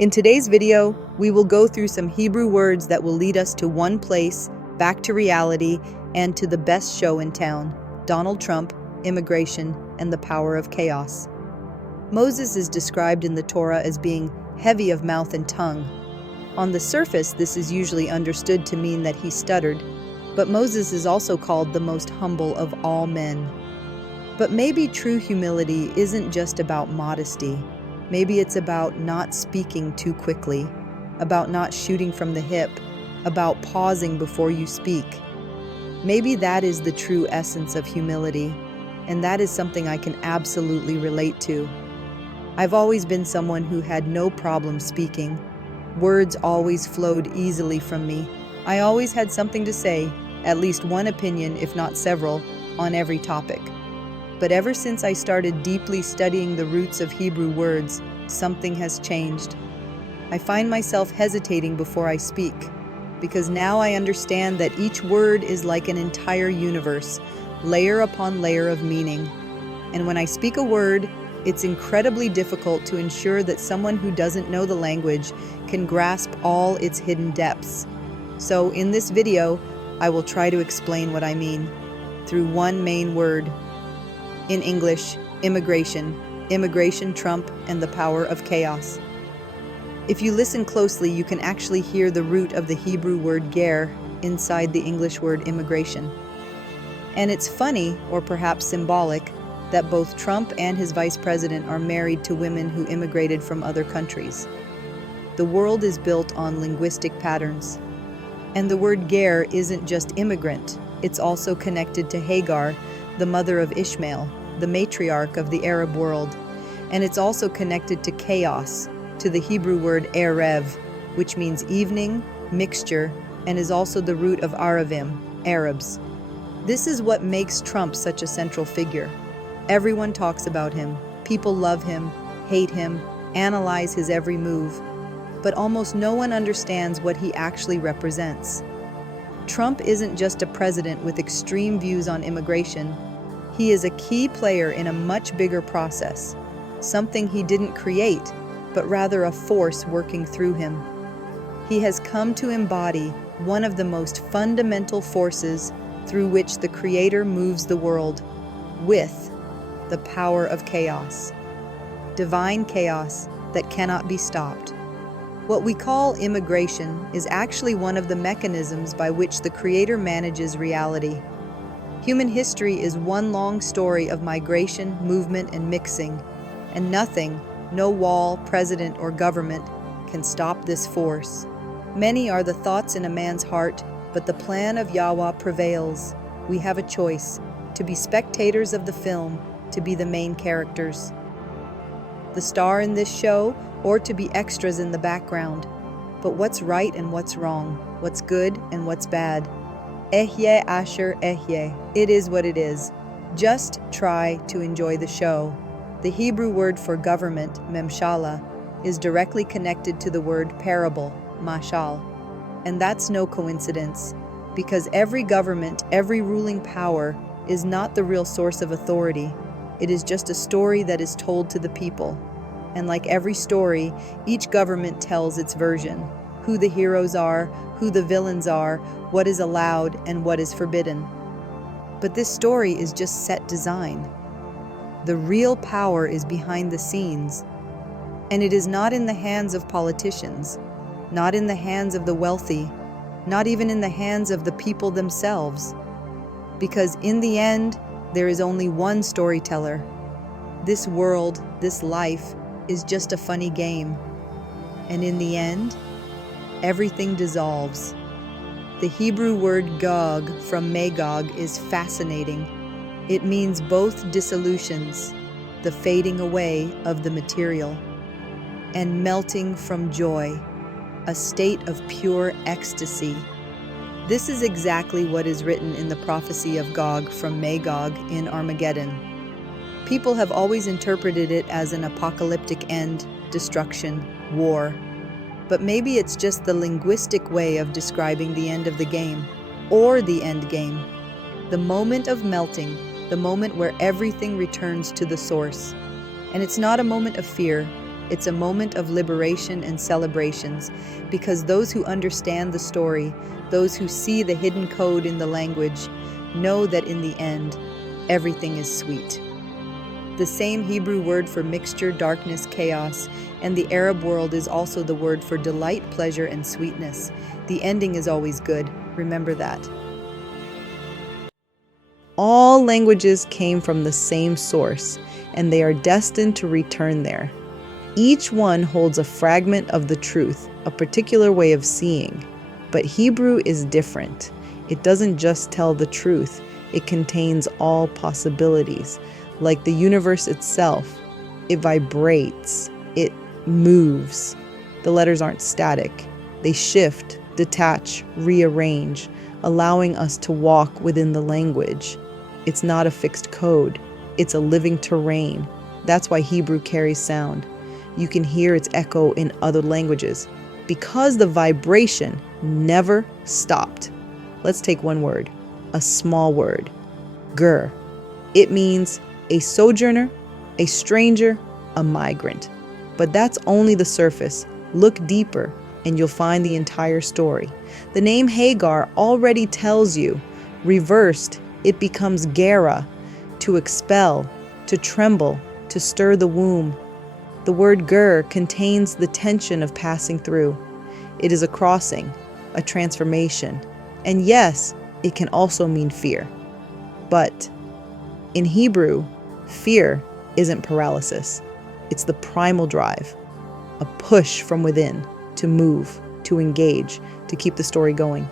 In today's video, we will go through some Hebrew words that will lead us to one place, back to reality, and to the best show in town: Donald Trump, immigration, and the power of chaos. Moses is described in the Torah as being heavy of mouth and tongue. On the surface, this is usually understood to mean that he stuttered, but Moses is also called the most humble of all men. But maybe true humility isn't just about modesty. Maybe it's about not speaking too quickly, about not shooting from the hip, about pausing before you speak. Maybe that is the true essence of humility, and that is something I can absolutely relate to. I've always been someone who had no problem speaking. Words always flowed easily from me. I always had something to say, at least one opinion, if not several, on every topic. But ever since I started deeply studying the roots of Hebrew words, something has changed. I find myself hesitating before I speak, because now I understand that each word is like an entire universe, layer upon layer of meaning. And when I speak a word, it's incredibly difficult to ensure that someone who doesn't know the language can grasp all its hidden depths. So in this video, I will try to explain what I mean through one main word. In English, immigration, Trump, and the power of chaos. If you listen closely, you can actually hear the root of the Hebrew word Gerah inside the English word immigration. And it's funny, or perhaps symbolic, that both Trump and his vice president are married to women who immigrated from other countries. The world is built on linguistic patterns. And the word Gerah isn't just immigrant, it's also connected to Hagar, the mother of Ishmael, the matriarch of the Arab world. And it's also connected to chaos, to the Hebrew word erev, which means evening, mixture, and is also the root of Aravim, Arabs. This is what makes Trump such a central figure. Everyone talks about him. People love him, hate him, analyze his every move, but almost no one understands what he actually represents. Trump isn't just a president with extreme views on immigration. He is a key player in a much bigger process, something he didn't create, but rather a force working through him. He has come to embody one of the most fundamental forces through which the Creator moves the world, with the power of chaos. Divine chaos that cannot be stopped. What we call immigration is actually one of the mechanisms by which the Creator manages reality. Human history is one long story of migration, movement, and mixing, and nothing, no wall, president, or government, can stop this force. Many are the thoughts in a man's heart, but the plan of Yahweh prevails. We have a choice: to be spectators of the film, to be the main characters, the star in this show, or to be extras in the background. But what's right and what's wrong? What's good and what's bad? Ehyeh asher ehyeh. It is what it is. Just try to enjoy the show. The Hebrew word for government, memshala, is directly connected to the word parable, mashal. And that's no coincidence, because every government, every ruling power, is not the real source of authority. It is just a story that is told to the people. And like every story, each government tells its version: who the heroes are, who the villains are, what is allowed and what is forbidden. But this story is just set design. The real power is behind the scenes. And it is not in the hands of politicians, not in the hands of the wealthy, not even in the hands of the people themselves. Because in the end, there is only one storyteller. This world, this life, is just a funny game. And in the end, everything dissolves. The Hebrew word Gog from Magog is fascinating. It means both dissolutions, the fading away of the material, and melting from joy, a state of pure ecstasy. This is exactly what is written in the prophecy of Gog from Magog in Armageddon. People have always interpreted it as an apocalyptic end, destruction, war. But maybe it's just the linguistic way of describing the end of the game, or the end game. The moment of melting, the moment where everything returns to the source. And it's not a moment of fear, It's a moment of liberation and celebrations, because those who understand the story, those who see the hidden code in the language, know that in the end, everything is sweet. The same Hebrew word for mixture, darkness, chaos, and the Arab world is also the word for delight, pleasure, and sweetness. The ending is always good. Remember that. All languages came from the same source, and they are destined to return there. Each one holds a fragment of the truth, a particular way of seeing. But Hebrew is different. It doesn't just tell the truth, it contains all possibilities. Like the universe itself, it vibrates, it moves. The letters aren't static. They shift, detach, rearrange, allowing us to walk within the language. It's not a fixed code. It's a living terrain. That's why Hebrew carries sound. You can hear its echo in other languages because the vibration never stopped. Let's take one word, a small word, Gerah. It means a sojourner, a stranger, a migrant. But that's only the surface. Look deeper and you'll find the entire story. The name Hagar already tells you. Reversed, it becomes Gerah, to expel, to tremble, to stir the womb. The word Ger contains the tension of passing through. It is a crossing, a transformation. And yes, it can also mean fear. But in Hebrew, fear isn't paralysis. It's the primal drive, a push from within to move, to engage, to keep the story going.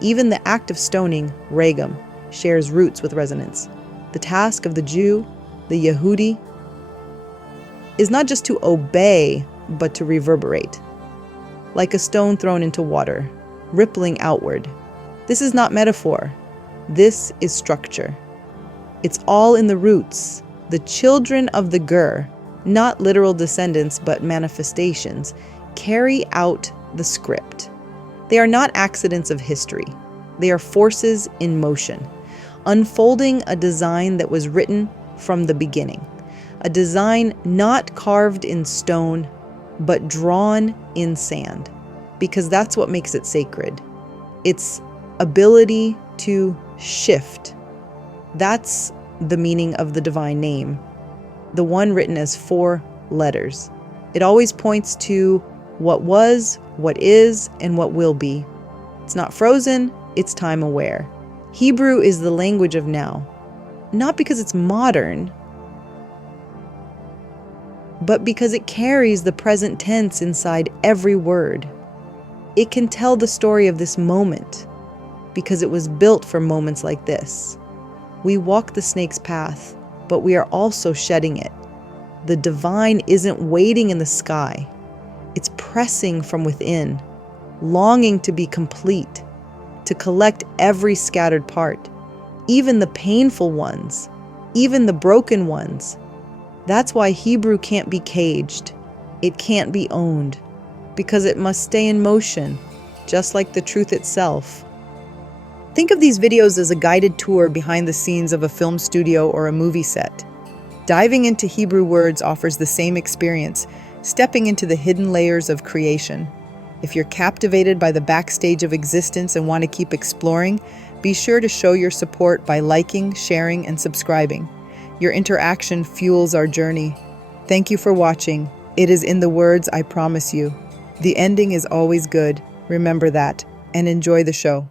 Even the act of stoning, regem, shares roots with resonance. The task of the Jew, the Yehudi, is not just to obey, but to reverberate. Like a stone thrown into water, rippling outward. This is not metaphor. This is structure. It's all in the roots. The children of the Ger, not literal descendants, but manifestations, carry out the script. They are not accidents of history. They are forces in motion, unfolding a design that was written from the beginning. A design not carved in stone, but drawn in sand, because that's what makes it sacred. Its ability to shift. That's the meaning of the divine name, the one written as 4 letters. It always points to what was, what is, and what will be. It's not frozen, it's time aware. Hebrew is the language of now, not because it's modern, but because it carries the present tense inside every word. It can tell the story of this moment because it was built for moments like this. We walk the snake's path, but we are also shedding it. The divine isn't waiting in the sky. It's pressing from within, longing to be complete, to collect every scattered part, even the painful ones, even the broken ones. That's why Hebrew can't be caged. It can't be owned, because it must stay in motion, just like the truth itself. Think of these videos as a guided tour behind the scenes of a film studio or a movie set. Diving into Hebrew words offers the same experience, stepping into the hidden layers of creation. If you're captivated by the backstage of existence and want to keep exploring, be sure to show your support by liking, sharing, and subscribing. Your interaction fuels our journey. Thank you for watching. It is in the words, I promise you. The ending is always good. Remember that, and enjoy the show.